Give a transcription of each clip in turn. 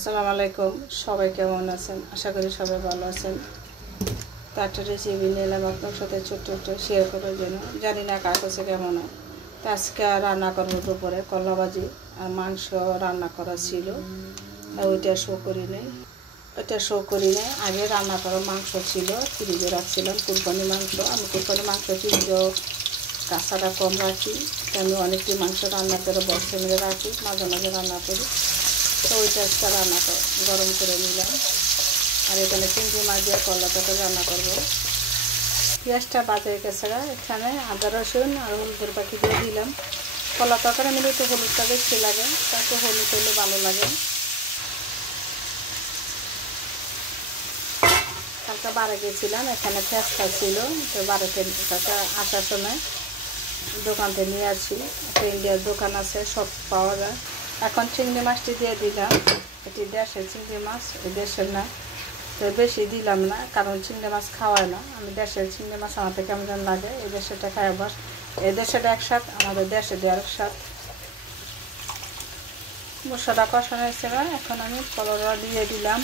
আসসালামু আলাইকুম। সবাই কেমন আছেন? আশা করি সবাই ভালো আছেন। তো একটা রেসিপি নিলাম আপনার সাথে ছোট্ট একটু শেয়ার করার জন্য। জানি না কার কাছে কেমন হয়। তো আজকে রান্না করবো দুপুরে কলা ভাজি আর মাংস রান্না করা ছিল, আর ওইটা শো করি নেই। আগে রান্না করা মাংস ছিল, ফ্রিজে রাখছিলাম কুরবানি মাংস। আমি কুরবানি মাংস ফ্রিজেও কাঁচাটা কম রাখি, তো আমি অনেকটি মাংস রান্না করে বক্সে মিলে রাখি, মাঝে মাঝে রান্না করি। তো ওইটা একটা রান্না গরম করে নিলাম। আর এখানে চিংড়ি মাছ দিয়ে কলা তরকারি রান্না করবো। পেঁয়াজটা বাজে গেছে, এখানে আদা রসুন আর হলুদের পাখি দিয়ে দিলাম। কলা তরকারি মিলে একটু হলুদটা বেশি লাগে, তারপর হলুদ হলে ভালো লাগে। কালকে বাড়ি গেছিলাম, এখানে ফেস্তা ছিল, তো বাড়িতে আসার সময় দোকান থেকে নিয়ে আসি। একটা ইন্ডিয়ার দোকান আছে, সব পাওয়া যায়। এখন চিংড়ি মাছটি দিয়ে দিলাম। এটি দেশের চিংড়ি মাছ, এই দেশের না, তো বেশি দিলাম না, কারণ চিংড়ি মাছ খাওয়ায় না। আমি দেশের চিংড়ি মাছ আমাদের কেমন লাগে, এই দেশেরটা খাই অভ্যাস। এই দেশের এক স্বাদ, আমাদের দেশের আরেক স্বাদ। মশলা কষানো হয়েছে, এখন আমি করলা দিয়ে দিলাম।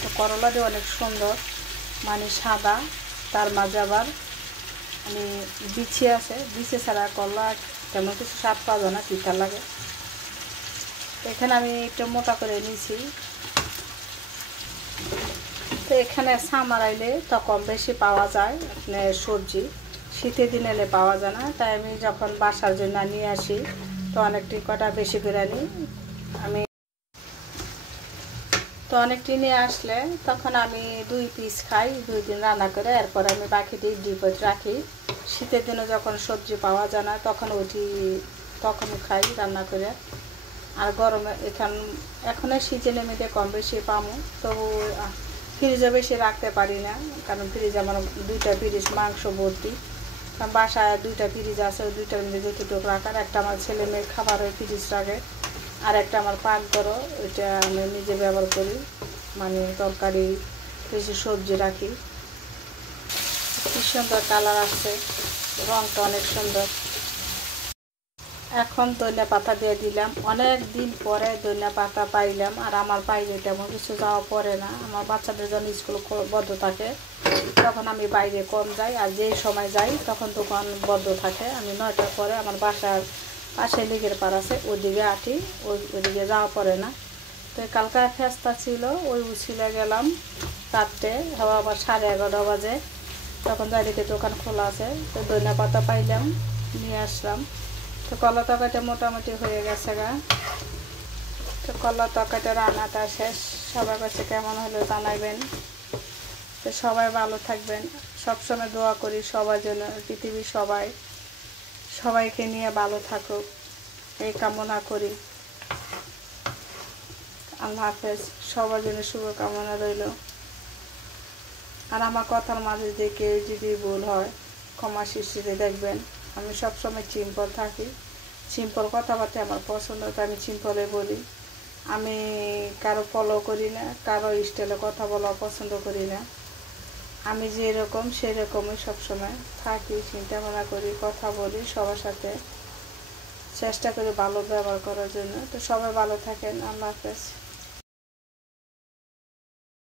তো করলা দিয়ে অনেক সুন্দর, মানে সাদা, তার মাঝে আবার আমি বিছি আছে, বিছে ছাড়া করলা তেমন কিছু স্বাদ পাওয়া যায় না, তিতা লাগে। এখানে আমি একটু মোটা করে নিয়েছি। তো এখানে সামার আইলে তো কম বেশি পাওয়া যায় আপনার সবজি, শীতের দিন এলে পাওয়া যায় না। তাই আমি যখন বাসার জন্য নিয়ে আসি, তো অনেকটি কটা বেশি করে নিই আমি। তো অনেকটি নিয়ে আসলে তখন আমি 2 পিস খাই, 2 দিন রান্না করে, এরপর আমি বাকিটি ডিপোতে রাখি। শীতের দিনে যখন সবজি পাওয়া যায় না, তখন তখন খাই রান্না করে। আর গরমে এখনের সিজনের মধ্যে কম বেশি পামো, তবু ফ্রিজে বেশি রাখতে পারি না, কারণ ফ্রিজে আমার 2টা ফ্রিজ মাংস ভর্তি। কারণ বাসায় 2টা ফ্রিজ আছে, ওই 2টার মধ্যে যতটুকু রাখার, একটা আমার ছেলে মেয়ের খাবারের ফ্রিজ রাখে, আর একটা আমার পাকঘরও, ওইটা আমি নিজে ব্যবহার করি, মানে তরকারি বেশি সবজি রাখি। কি সুন্দর কালার আসছে, রঙটা অনেক সুন্দর। এখন ধনিয়া পাতা দিয়ে দিলাম। অনেক দিন পরে ধনিয়া পাতা পাইলাম, আর আমার বাইরে তেমন কিছু যাওয়া পড়ে না। আমার বাচ্চাদের যখন স্কুল বন্ধ থাকে তখন আমি বাইরে কম যাই, আর যেই সময় যাই তখন দোকান বন্ধ থাকে। আমি 9টার পরে আমার বাসার পাশে লিগের পাড় আছে, ওইদিকে আটি, ওইদিকে যাওয়া পড়ে না। তো কালকা ফেস্তা ছিল, ওই উছিলে গেলাম 4টে, হওয়া আবার 11:30 বাজে, তখন যাইদিকে দোকান খোলা আছে। তো ধনিয়া পাতা পাইলাম, নিয়ে আসলাম। তো কলা তরকারিটা মোটামুটি হয়ে গেছে গা। তো কলা তরকারিটা রান্নাটা শেষ। সবার কাছে কেমন হলো জানাইবেন। তো সবাই ভালো থাকবেন, সবসময় দোয়া করি সবার জন্য, পৃথিবীর সবাইকে নিয়ে ভালো থাকুক, এই কামনা করি। আল্লাহ হাফেজ। সবার জন্য শুভকামনা রইল। আর আমার কথার মাঝে যে কেউ যদি ভুল হয়, ক্ষমা সৃষ্টিতে দেখবেন। আমি সবসময় সিম্পল থাকি, সিম্পল কথাবার্তা আমার পছন্দ, তো আমি সিম্পলে বলি। আমি কারো ফলো করি না, কারো স্টাইলে কথা বলা পছন্দ করি না। আমি যেরকম সেরকমই সবসময় থাকি, চিন্তা ভাবনা করি, কথা বলি, সবার সাথে চেষ্টা করি ভালো ব্যবহার করার জন্য। তো সবাই ভালো থাকেন। আল্লাহ হাফেজ।